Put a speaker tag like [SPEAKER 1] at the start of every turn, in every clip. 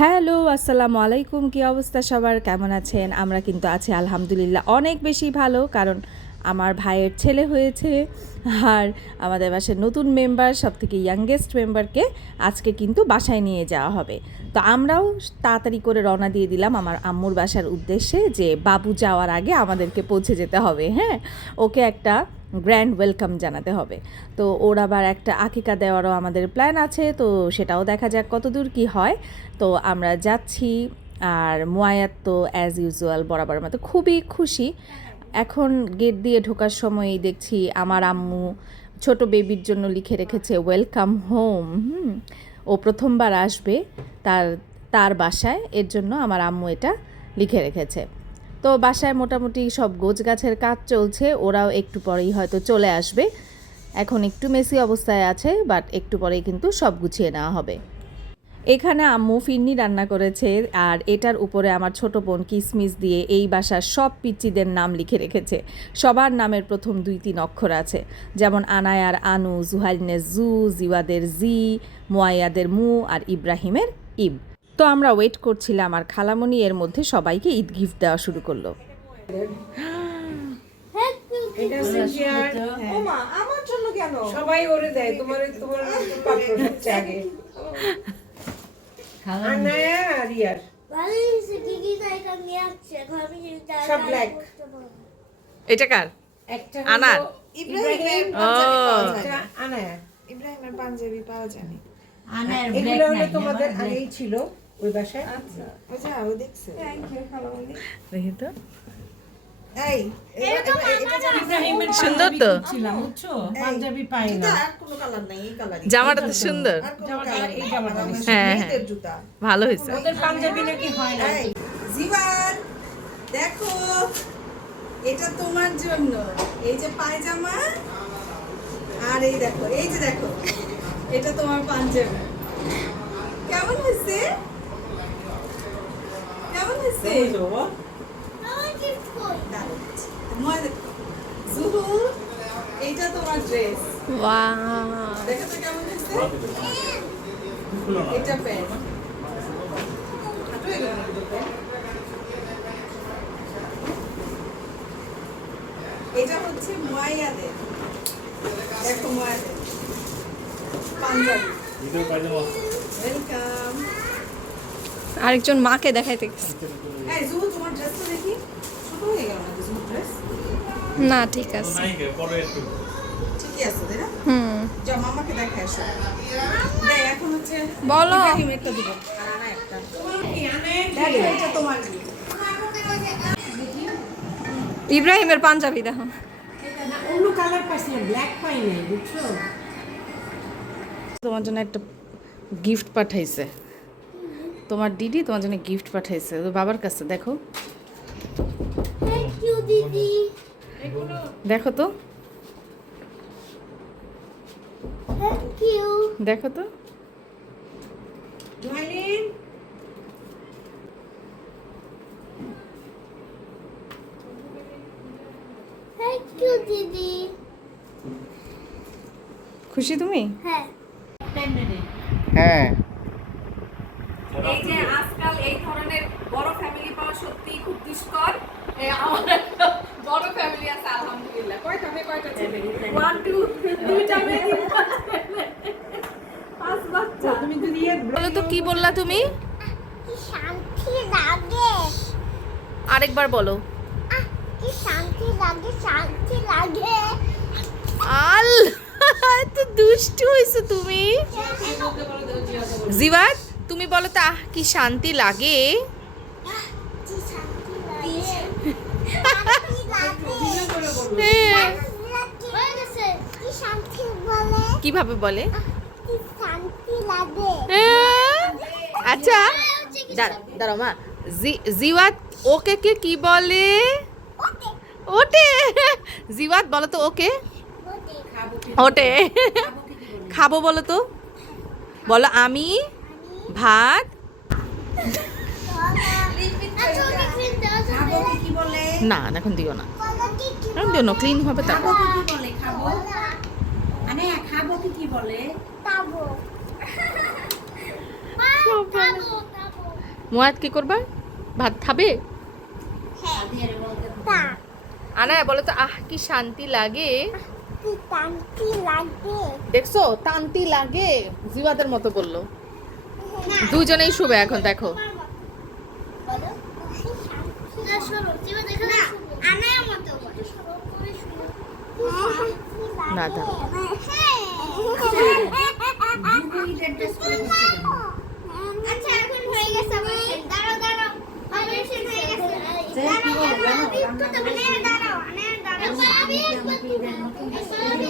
[SPEAKER 1] Hello, আসসালামু আলাইকুম। কি অবস্থা সবার? কেমন আছেন? আমরা কিন্তু আছি আলহামদুলিল্লাহ অনেক বেশি ভালো, কারণ আমার ভাইয়ের ছেলে হয়েছে আর আমাদের বাসার নতুন মেম্বার সব থেকে ইয়াংগেস্ট মেম্বারকে আজকে কিন্তু বাসায় নিয়ে যাওয়া হবে। তো আমরাও তাড়াতাড়ি করে রওনা দিয়ে দিলাম আমার আম্মুর বাসার উদ্দেশ্যে যে বাবু যাওয়ার আগে আমাদেরকে পৌঁছে যেতে হবে হ্যাঁ? ওকে একটা গ্র্যান্ড ওয়েলকাম জানাতে হবে। তো ওর আবার একটা আকিকা দেওয়ারও আমাদের প্ল্যান আছে, তো সেটাও দেখা যাক কতদূর কি হয়। তো আমরা যাচ্ছি, আর মোয়ায়াত তো অ্যাজ ইউজুয়াল বরাবর মতো খুবই খুশি। এখন গেট দিয়ে ঢোকার সময়ই দেখছি আমার আম্মু ছোট বেবির জন্য লিখে রেখেছে ওয়েলকাম হোম, ও প্রথমবার আসবে তার তার বাসায়, এর জন্য আমার আম্মু এটা লিখে রেখেছে। তো বাসায় মোটামুটি সব গোছ গাছের কাজ চলছে, ওরাও একটু পরেই হয়তো চলে আসবে। এখন একটু মেসি অবস্থায় আছে, বাট একটু পরেই কিন্তু সব গুছিয়ে নেওয়া হবে। এখানে আম্মু ফিরনি রান্না করেছে, আর এটার উপরে আমার ছোট বোন কিসমিস দিয়ে এই বাসার সব পিচ্চিদের নাম লিখে রেখেছে। সবার নামের প্রথম দুই তিন অক্ষর আছে, যেমন আনায়ার আনু জুহাইনের জু, জিওয়াদের জি, মোয়াইয়াদের মু আর ইব্রাহিমের ইব তো আমরা ওয়েট করছিলাম আর খালামণি এর মধ্যে সবাইকে ঈদ গিফট দেওয়া শুরু করল।
[SPEAKER 2] এটা
[SPEAKER 3] আমার জন্য কেন
[SPEAKER 2] সবাই ওরে দেয় তোমার তোমার আগে। আনায়া আর ইয়ার। সব black।
[SPEAKER 1] এটা কার? আনার?
[SPEAKER 3] ইব্রাহিমের
[SPEAKER 2] ইব্রাহিম,
[SPEAKER 3] পাঞ্জাবি পাওয়া যায়।
[SPEAKER 2] একটা আনায়া।
[SPEAKER 3] ইব্রাহিমের পাঞ্জাবি পাওয়া যায়নি
[SPEAKER 2] এগুলো তোমাদের আগেই ছিল। ওই বাসায়?
[SPEAKER 3] আচ্ছা। যা দেখছে। থ্যাংক ইউ খালামণি
[SPEAKER 1] দেখি তো। সুন্দর জামাটা সুন্দর। হ্যাঁ, ভালো হয়েছে।
[SPEAKER 2] ওদের পাঞ্জাবি নাকি হয় না?
[SPEAKER 3] এই জিবান দেখো এটা তোমার জন্য। এই যে পায়জামা আর এই দেখো এই যে দেখো এটা তোমার পাঞ্জাবি। কেমন হয়েছে? হয়েছে দারুণ হয়েছে। তোমার জুহু এইটা তোমার ড্রেস দেখো তো কেমন হয়েছে এটা প্যান্ট? এটা হচ্ছে মুয়াইয়াদের দেখো মুয়াইয়াদের পাঞ্জাবি ওয়েলকাম
[SPEAKER 4] আরেকজন মাকে দেখাইতে গেছে।
[SPEAKER 3] এই জুহু তোমার ড্রেসটা দেখি। ছোট হয়ে গেল নাকি জুহু ড্রেস
[SPEAKER 4] না ঠিক আছে। হুম।
[SPEAKER 3] যা মামাকে দেখে আসো। দেখ এখন হচ্ছে
[SPEAKER 4] বলো। ইব্রাহিমের পাঞ্জাবি দেখো।
[SPEAKER 2] অন্য কালার পাইছি ব্ল্যাক পাই নাই বুঝছ?
[SPEAKER 1] তোমার জন্য একটা গিফট পাঠাইছে। তোমার দিদি তোমার জন্য গিফট পাঠাইছে। তো বাবার কাছে দেখো। দেখো তো। দেখো তো। খুশি তুমি?
[SPEAKER 4] হ্যাঁ।
[SPEAKER 1] হ্যাঁ।
[SPEAKER 5] এই যে আজকাল এই ধরনের বড় ফ্যামিলি পাওয়া সত্যি খুব দুষ্কর। আমার একটা বড় ফ্যামিলি আছে আলহামদুলিল্লাহ। কয়টা? মেয়ে কয়টা ছেলে? ওয়ান টু দুইটা মেয়ে পাঁচ বাচ্চা।
[SPEAKER 2] তুমি ইয়ে
[SPEAKER 1] বলো তো কি বললা তুমি?
[SPEAKER 6] কি শান্তি লাগে।
[SPEAKER 1] আরেকবার বলো।
[SPEAKER 6] কি শান্তি লাগে শান্তি লাগে।
[SPEAKER 1] আল এত দুষ্টু হয়েছো তুমি। জিবাত? তুমি বলো তো আহ কি শান্তি লাগে? হ্যাঁ। কীভাবে বলে? হ্যাঁ। আচ্ছা দাঁড়া- দাঁড়াও মা। জিওয়াত ওকে কে কি বলে? ওটে। জিওয়াত বলো তো ওকে। ওটে। খাব বলো তো। বলো আমি। ভাত? না এখন দিও না। এখন দিও না ক্লিন হবে তারপর।
[SPEAKER 3] বলে খাব আরে কি কি বলে?
[SPEAKER 6] খাব? মা খাব খাব
[SPEAKER 5] মুয়াদ কি করবা? ভাত খাবে?
[SPEAKER 6] তা
[SPEAKER 5] বলো তো আহ কি শান্তি লাগে?
[SPEAKER 6] কি শান্তি লাগে?
[SPEAKER 5] দেখছ তান্তি লাগে জিওয়াদের মতো বলল। দুজনেই শুবে এখন দেখো না।
[SPEAKER 6] আচ্ছা এখন হয়ে গেছে আমার শেষ। দাঁড়াও দাঁড়াও আমার শেষ হয়ে গেছে দাঁড়াও দাঁড়াও আমি একটু তো মানে দাঁড়াও মানে দাঁড়াও আমি একটু আমি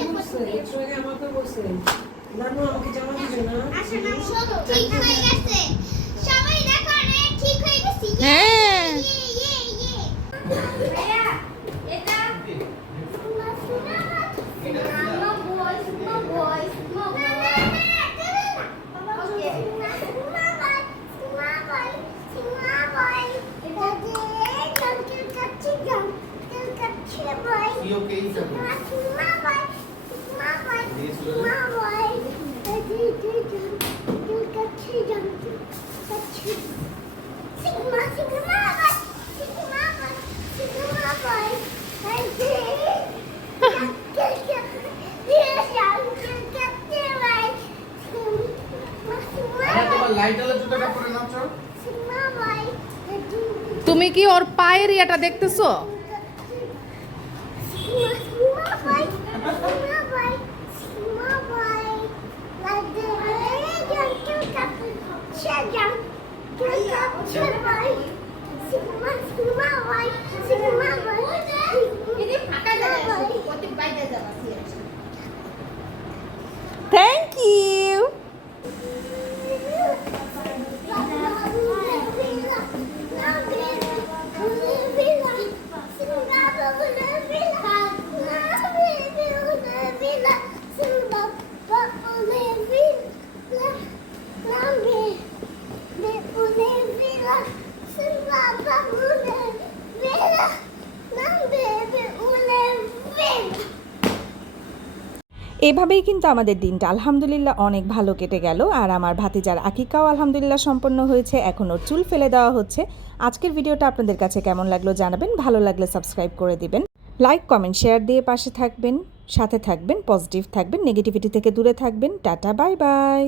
[SPEAKER 2] একটু আগে আমাকে বলছে নানু আমাকে জামা দিবে না
[SPEAKER 6] আসলে ঠিক
[SPEAKER 5] তুমি কি ওর পায়ের ইয়াটা দেখতেছো থ্যাংক
[SPEAKER 1] এভাবেই কিন্তু আমাদের দিনটা। আলহামদুলিল্লাহ অনেক ভালো কেটে গেল। আর আমার ভাতিজার আকিকাও আলহামদুলিল্লাহ সম্পন্ন হয়েছে। এখন ওর চুল ফেলে দেওয়া হচ্ছে। আজকের ভিডিওটা আপনাদের কাছে কেমন লাগল জানাবেন। ভালো লাগলে সাবস্ক্রাইব করে দিবেন। লাইক, কমেন্ট, শেয়ার দিয়ে পাশে থাকবেন। সাথে থাকবেন, পজিটিভ থাকবেন, নেগেটিভিটি থেকে দূরে থাকবেন। Tata, bye bye.